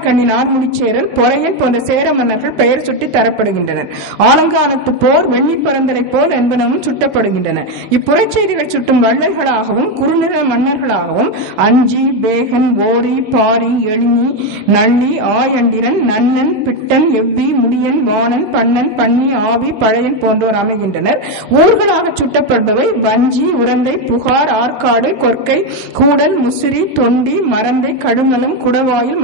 கண்ணி முடிச்சேரல் பொறையன் போன்ற சேர மன்னர்கள் பெயர் சுட்டி தரப்படுகின்றனர். ஆலங்காலத்து போர் வெள்ளி பரந்தரை போர் என்பனவும் சுட்டப்படுகின்றன. இப்புறச்செய்திகள் சுட்டும் வள்ளல்களாகவும் குறுநிற மன்னர்களாகவும் அஞ்சி பேகன் ஓரி பாரி எளினி நள்ளி ஆயண்டிரன் நன்னன் பிட்டன் எவ்வி முடியன் வாணன் பண்ணன் பன்னி ஆவி பழையன் போன்றோர் அமைகின்றனர். ஊர்களாக சுட்டப்படுபவை வஞ்சி உரந்தை புகார் ஆற்காடு கொற்கை கூடல் முசிறி தொண்டி மரந்தை கடுமலம் குடவாயில்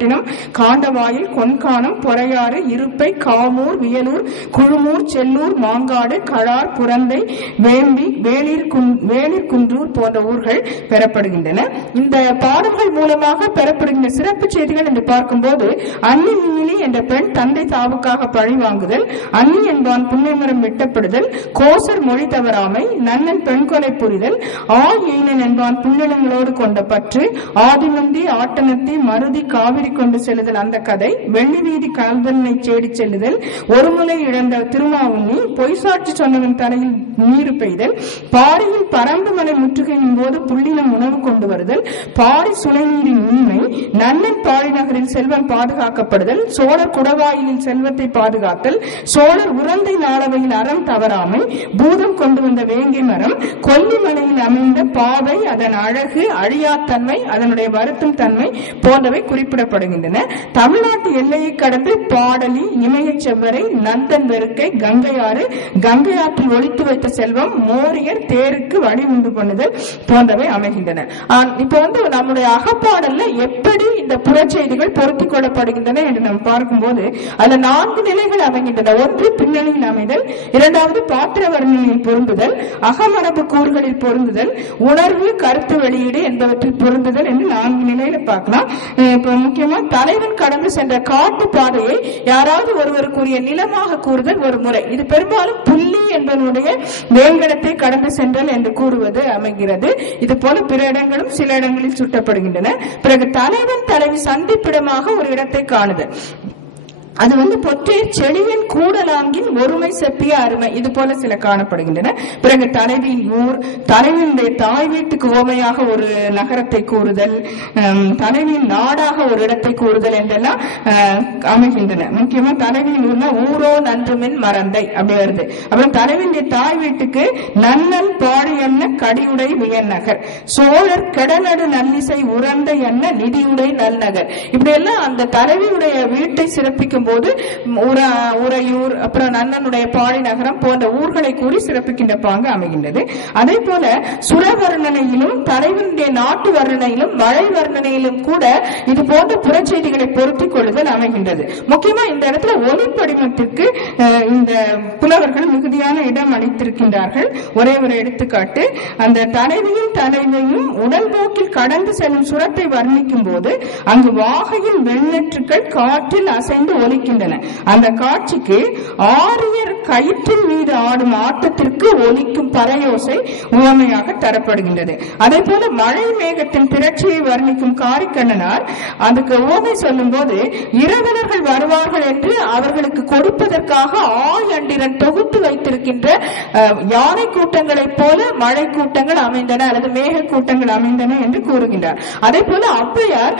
மருங்கூர்பட்டினம் காண்டவாயில் கொன்கானம் பொறையாறு இருப்பை காமூர் வியலூர் குழுமூர் செல்லூர் மாங்காடு கழார் புரந்தை வேம்பி வேளிர் வேளிர் குன்றூர் போன்ற ஊர்கள் பெறப்படுகின்றன. இந்த பாடல்கள் மூலமாக பெறப்படுகின்ற சிறப்பு செய்திகள் என்று பார்க்கும்போது அன்னி நீலி என்ற பெண் தந்தை தாவுக்காக பழி வாங்குதல் அன்னி என்பான் புன்னைமரம் வெட்டப்படுதல் கோசர் மொழி தவறாமை நன்னன் பெண் கொலை புரிதல் ஆ ஈனன் என்பான் புண்ணியங்களோடு கொண்ட பற்று ஆதிமந்தி ஆட்டனத்தி மருதி காவிரி கொண்டு செல்லுதல் அந்த கதை. வெள்ளி வீதி கலந்தனை தேடி செல்லுதல். ஒருமுறை இழந்த திருமாவுண்ணி பொய்சாட்சி சொன்னவன் தலையில் நீர் பெய்தல். பாரியில் பரம்பு மலை முற்றுகையின் போது புள்ளினம் உணவு கொண்டு வருதல். பாரி சுனைநீரின் உண்மை நன்னன் பாரி நகரில் செல்வம் பாதுகாக்கப்படுதல். சோழர் குடவாயிலில் செல்வத்தை பாதுகாத்தல். சோழர் உரந்தை நாளவையில் அறம் தவறாமை. பூதம் கொண்டு வந்த வேங்கை மரம் கொல்லிமலையில் பாவை அதன் அழகு அழியாத்தன்மை அதனுடைய வருத்தும் தன்மை போன்றவை குறிப்பிடப்படுகின்றன. தமிழ்நாட்டு எல்லையை கடந்து பாடலி இமயச் செவ்வரை நந்தன் வெறுக்கை கங்கையாறு கங்கை ஆற்றில் ஒழித்து வைத்த செல்வம் மோரியர் தேருக்கு வழி உண்டு பண்ணுதல் போன்றவை அமைகின்றன. இப்போ இப்ப வந்து நம்முடைய அகப்பாடல்ல எப்படி இந்த புறச்செய்திகள் பொருத்தி கொள்ளப்படுகின்றன என்று நாம் பார்க்கும்போது அதுல நான்கு நிலைகள் அமைகின்றன. ஒன்று பின்னணியில் அமைதல். இரண்டாவது பாத்திர வர்ணனையில் பொருந்துதல். அகமரபு கூறுகளில் பொருந்துதல். உணர்வு கருத்து வெளியீடு என்பவற்றில் பொருந்துதல் என்று நான்கு நிலையில பார்க்கலாம். அஹ் இப்ப முக்கியமா தலைவன் கடந்து சென்ற காட்டு பாதையை யாராவது ஒருவருக்குரிய நிலமாக கூறுதல் ஒரு முறை. இது பெரும்பாலும் புள்ளி என்பதனுடைய வேங்கடத்தை கடந்து சென்றல் என்று கூறுவது அமைகிறது. இது போல பிற இடங்களும் சில இடங்களில் சுட்டப்படுகின்றன. பிறகு தலைவன் தலைவி சந்திப்பிடமாக ஒரு இடத்தை காணுதல் அது வந்து பொற்றேர் செழியன் கூடலாங்கின் ஒருமை செப்பிய அருமை. இது போல சில காணப்படுகின்றன. பிறகு தலைவியின் ஊர் தலைவியினுடைய தாய் வீட்டுக்கு ஓமையாக ஒரு நகரத்தை கூறுதல் தலைவியின் நாடாக ஒரு இடத்தை கூறுதல் என்றெல்லாம் அமைகின்றன. முக்கியமா தலைவியின் ஊர்னா ஊரோ நன்றுமின் மறந்தை அப்படி வருது அப்புறம் தலைவியுடைய தாய் வீட்டுக்கு நன்னல் பாடு என்ன கடியுடை வியநகர். சோழர் கெடநடு நல்லிசை உரந்தை என்ன நிதியுடை நல்நகர். இப்படி எல்லாம் அந்த தலைவியுடைய வீட்டை சிறப்பிக்கும் போது உர உறையூர் அப்புறம் நன்னனுடைய பாடி நகரம் போன்ற ஊர்களை கூறி சிறப்பிக்கின்ற பாங்கு அமைகின்றது. அதே போல சுர வர்ணனையிலும் தலைவனுடைய நாட்டு வர்ணனையிலும் மழை வர்ணனையிலும் கூட இது போன்ற புறச்செய்திகளை பொருத்திக் கொள்ளுதல் அமைகின்றது. முக்கியமா இந்த இடத்துல ஒளிப்படிமத்திற்கு அஹ், இந்த புலவர்கள் மிகுதியான இடம் அளித்திருக்கின்றார்கள். ஒரே ஒரு எடுத்துக்காட்டு அந்த தலைவியும் தலைவையும் உடல் போக்கில் கடந்து செல்லும் சுரத்தை வர்ணிக்கும் போது அங்கு வாகையில் வெண்ணற்றுக்கள் காற்றில் அசைந்து ஒலிக்கின்றன. அந்த காட்சிக்கு ஆரியர் கயிற்றின் மீது ஆடும் ஆட்டத்திற்கு ஒலிக்கும் பறையோசை உவமையாக தரப்படுகின்றது. அதே போல மழை மேகத்தின் திரட்சியை வர்ணிக்கும் காரிக்கண்ணனார் அதுக்கு உவமை சொல்லும் போது இரவலர்கள் வருவார்கள் என்று அவர்களுக்கு கொடுப்பதற்காக ஆயண்டிரன் தொகுத்து வைத்திருக்கின்ற யானை கூட்டங்களைப் போல மழை கூட்டங்கள் அமைந்தன அல்லது மேக கூட்டங்கள் அமைந்தன என்று கூறுகின்றார். அதே போல ஔவையார்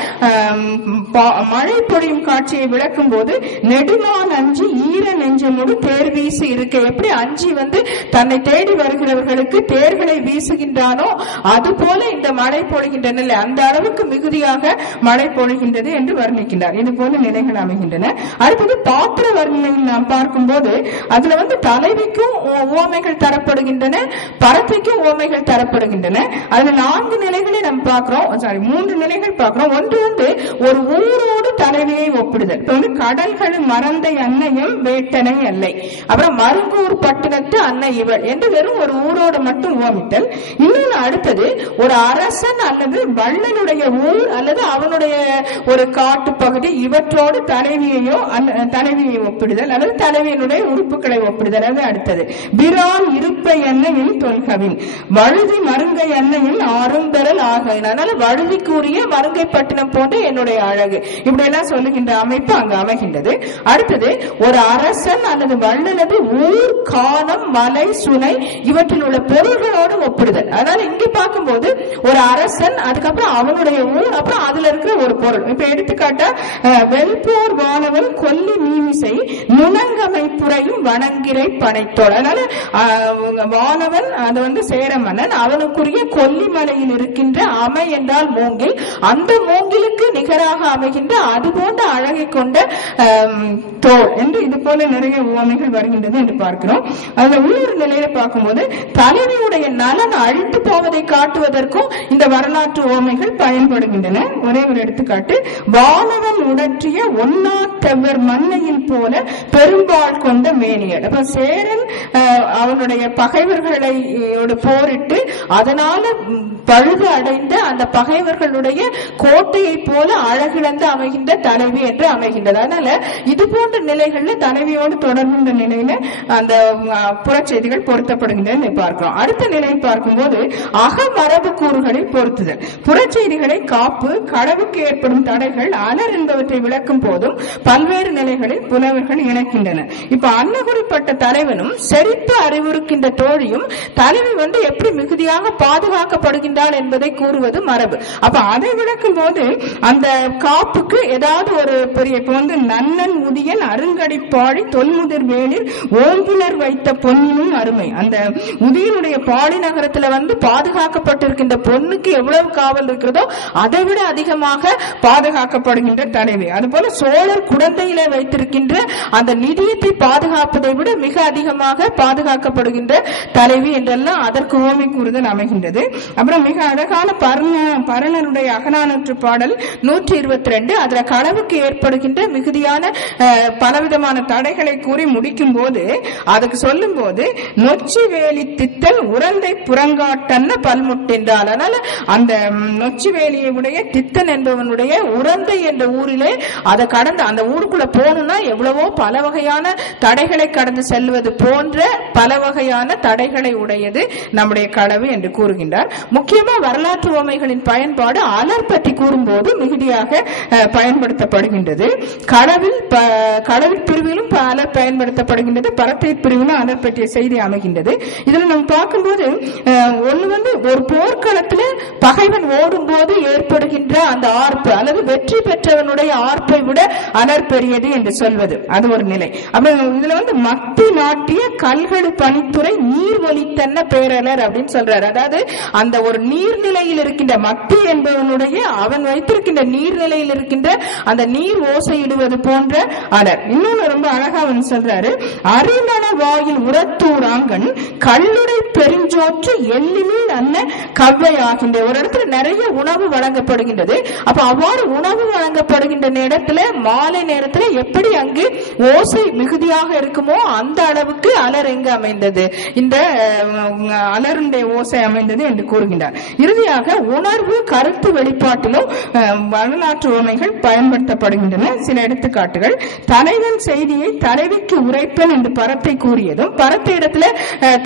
பா- மழை பொழியும் காட்சியை விளக்கும் போது நெடுமா நஞ்சு ஈர முழு தேர் வீசி இருக்க. எப்படி அஞ்சி வந்து தன்னை தேடி வருகிறவர்களுக்கு தேர்களை வீசுகின்றானோ அது போல இந்த மழை போடுகின்றன அந்த அளவுக்கு மிகுதியாக மழை போடுகின்றது என்று வர்ணிக்கின்றார். இது போல நிலைகள் அமைகின்றன. அடுத்தது பாத்திர வர்ணனையில் நாம் பார்க்கும்போது அதுல வந்து தலைவிக்கும் ஓமைகள் உவமைகள் தரப்படுகின்றன பறவைக்கும் உவமைகள் தரப்படுகின்றன. அதுல நான்கு நிலைகளை நாம் பார்க்கிறோம். சாரி மூன்று நிலைகள் பார்க்கிறோம். ஒன்று வந்து ஒரு ஊரோ தலைவியை ஒப்பிடுதல். இப்ப வந்து கடல்களும் மறந்த அன்னையும் வேட்டனை அல்லை அப்புறம் மருங்கூர் பட்டினத்து அன்னை இவள் என்று வெறும் ஒரு ஊரோட மட்டும் ஓமித்தல் இன்னொன்னு அடுத்தது ஒரு அரசன் அல்லது வள்ளனுடைய ஊர் அல்லது அவனுடைய ஒரு காட்டு பகுதி இவற்றோடு தலைவியையோ தலைவியை ஒப்பிடுதல். அல்லது தலைவியினுடைய உறுப்புகளை ஒப்பிடுதல். அது அடுத்தது பிரான் இருப்பை எண்ணெயின் தொல்கவின். வழுதி மருங்கை எண்ணெயின் ஆறும்பெறல் ஆக அதனால வழுதிக்குரிய மருங்கை பட்டினம் போன்ற என்னுடைய அழகு. இப்படி இதையெல்லாம் சொல்லுகின்ற அமைப்பு அங்கு அமைகின்றது. அடுத்தது ஒரு அரசன் அல்லது வள்ளலது ஊர் காலம் மலை சுனை இவற்றில் உள்ள பொருள்களோடு ஒப்பிடுதல். அதனால இங்க பார்க்கும்போது ஒரு அரசன் அதுக்கப்புறம் அவனுடைய ஊர் அப்புறம் அதுல இருக்கிற ஒரு பொருள். இப்ப எடுத்துக்காட்டா வெல்போர் வானவன் கொல்லி மீமிசை நுணங்கமை புறையும் வணங்கிரை படைத்தோள் அதனால வானவன் அது வந்து சேர மன்னன் அவனுக்குரிய கொல்லிமலையில் இருக்கின்ற அமை என்றால் மூங்கில். அந்த மூங்கிலுக்கு நிகராக அமைகின்ற அது போன்ற அழகை கொண்ட தோல் என்று இது போல நிறைய உவமைகள் வருகின்றது என்று பார்க்கிறோம். அந்த உள்ளூர் நிலையில பார்க்கும்போது தலைவியுடைய நலன் அழித்து போவதை காட்டுவதற்கும் இந்த வரலாற்று உவமைகள் பயன்படுகின்றன. ஒரே ஒரு எடுத்துக்காட்டு வானவன் உடற்றிய ஒன்னா ஒன்னாத்தவர் மண்ணையில் போல பெரும்பால் கொண்ட மேல் மேனியர் அப்ப சேரன் அவனுடைய பகைவர்களை போரிட்டு அதனால ம், பழுது அடைந்த அந்த பகைவர்களுடைய கோட்டையை போல அழகிழந்து அமைகின்ற தலைவி என்று அமைகின்றது. அதனால இது போன்ற நிலைகள்ல தலைவியோடு தொடர்கின்ற நிலையில அந்த புறச்செய்திகள் பொருத்தப்படுகின்றன பார்க்கிறோம். அடுத்த நிலை பார்க்கும்போது அகமரபு கூறுகளை பொருத்துதல். புறச்செய்திகளை காப்பு கடவுக்கு ஏற்படும் தடைகள் அலர் என்பவற்றை விளக்கும் போதும் பல்வேறு நிலைகளில் புலவர்கள் இணைக்கின்றனர். இப்ப அன்னகுறிப்பட்ட தலைவனும் செறித்து அறிவுறுக்கின்ற தோழியும் தலைவி வந்து எப்படி மிகுதியாக பாதுகாக்கப்படுகின்றாள் என்பதை கூறுவது மரபு. அப்ப அதை விளக்கும் போது அந்த காப்புக்கு ஏதாவது ஒரு பெரிய இப்ப வந்து நன்னன் உதியன் அருங்கடிப்பாடி தொல்முதிர் வேளிர் ஓம்புலர் வைத்த பொன்னும் அருமை. அந்த உதியனுடைய பாடி நகரத்துல வந்து பாதுகாக்கப்பட்டிருக்கின்ற பொண்ணுக்கு எவ்வளவு காவல் இருக்கிறதோ அதை விட அதிகமாக பாதுகாக்கப்படுகின்ற தலைவி. அதுபோல சோழர் குழந்தையில வைத்திருக்கின்ற அந்த நிதியத்தை பாதுகாப்பு பாதுகாப்பதை விட மிக அதிகமாக பாதுகாக்கப்படுகின்ற தலைவி என்றெல்லாம் அதற்கு ஓமை கூறுதல் அமைகின்றது. அப்புறம் மிக அழகான பரண பரணனுடைய அகநானூற்று பாடல் நூற்றி இருபத்தி ரெண்டு அதுல களவுக்கு ஏற்படுகின்ற மிகுதியான பலவிதமான தடைகளை கூறி முடிக்கும் போது அதுக்கு சொல்லும் போது நொச்சி வேலி தித்தல் உரந்தை புறங்காட்டன்ன பல்முட்டென்றால் அதனால அந்த நொச்சி வேலியை உடைய தித்தன் என்பவனுடைய உரந்தை என்ற ஊரிலே அதை கடந்து அந்த ஊருக்குள்ள போகணும்னா எவ்வளவோ பல வகையான தடைகளை கடந்து செல்வது போன்ற பல வகையான தடைகளை உடையது நம்முடைய கடவு என்று கூறுகின்றார். முக்கியமா வரலாற்று உவமைகளின் பயன்பாடு அலர் பற்றி கூறும்போது மிகுதியாக பயன்படுத்தப்படுகின்றது. கடவில் ப- கடவில் பிரிவிலும் அலர் பயன்படுத்தப்படுகின்றது. பரத்தை பிரிவிலும் அலர் பற்றிய செய்தி அமைகின்றது. இதுல நம்ம பார்க்கும்போது அஹ், ஒண்ணு வந்து ஒரு போர்க்களத்துல பகைவன் ஓடும் போது ஏற்படுகின்ற அந்த ஆர்ப்பு அல்லது வெற்றி பெற்றவனுடைய ஆர்ப்பை விட அலர் பெரியது என்று சொல்வது. அது ஒரு நிலை. அப்ப இதுல வந்து மத்தி நாட்டிய கல்கடு பணித்துறை நீர் பேரலர் அப்படின்னு சொல்றாரு. அதாவது அந்த ஒரு நீர்நிலையில் இருக்கின்ற மத்தி என்பவனுடைய அவன் வைத்திருக்கின்ற நீர்நிலையில் இருக்கின்ற அந்த நீர் ஓசையிடுவது போன்ற அடர். இன்னொன்னு ரொம்ப அழகா அவன் சொல்றாரு அரிமண வாயில் உரத்தூராங்கன் கல்லுடை பெருஞ்சோற்று எல்லினில் அன்ன கவ்வை ஆகின்ற ஒரு இடத்துல நிறைய உணவு வழங்கப்படுகின்றது. அப்ப அவ்வாறு உணவு வழங்கப்படுகின்ற நேரத்துல மாலை நேரத்துல எப்படி அங்கு ஓசை மிகுதியாக இருக்குமோ அந்த அளவுக்கு அலர் எங்கு அமைந்தது? இந்த அலருடைய ஓசை அமைந்தது என்று கூறுகின்றார். இறுதியாக உணர்வு கருத்து வெளிப்பாட்டிலும் வரலாற்று உண்மைகள் பயன்படுத்தப்படுகின்றன. சில எடுத்துக்காட்டுகள். தலைவன் செய்தியை தலைவிக்கு உரைப்பன் என்று பரத்தை கூறியதும் பரத்தை இடத்துல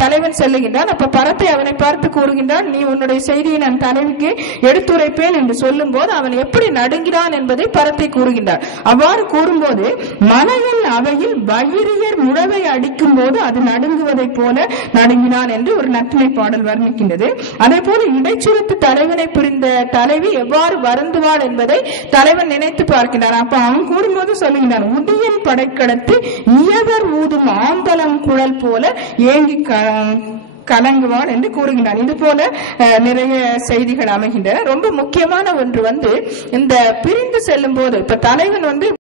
தலைவன் செல்லுகின்றான். அப்ப பரத்தை அவனை பார்த்து கூறுகின்றான் நீ உன்னுடைய செய்தியை நான் தலைவிக்கு எடுத்துரைப்பேன் என்று சொல்லும் போது அவன் எப்படி நடுங்கிறான் என்பதை பரத்தை கூறுகின்றார். அவ்வாறு கூறும்போது மலையில் அவையில் வயிறியர் முழவை அடிக்கும் போது அது நடுங்குவதைப் போல நடுங்கினான் என்று ஒரு நத்துணை பாடல் வர்ணிக்கின்றது. அதே போல இடைச்சுரத்து தலைவனை புரிந்த தலைவி எவ்வாறு வருந்துவாள் என்பதை தலைவன் நினைத்து பார்க்கிறார் அப்ப அவன் கூறும்போது சொல்லுகிறான் உதியன் படைக்கடத்து இயவர் ஊதும் ஆம்பலம் குழல் போல ஏங்கி க- கலங்குவான் என்று கூறுகின்றான். இது போல நிறைய செய்திகள் அமைகின்றன. ரொம்ப முக்கியமான ஒன்று வந்து இந்த பிரிந்து செல்லும் போது இப்ப தலைவன் வந்து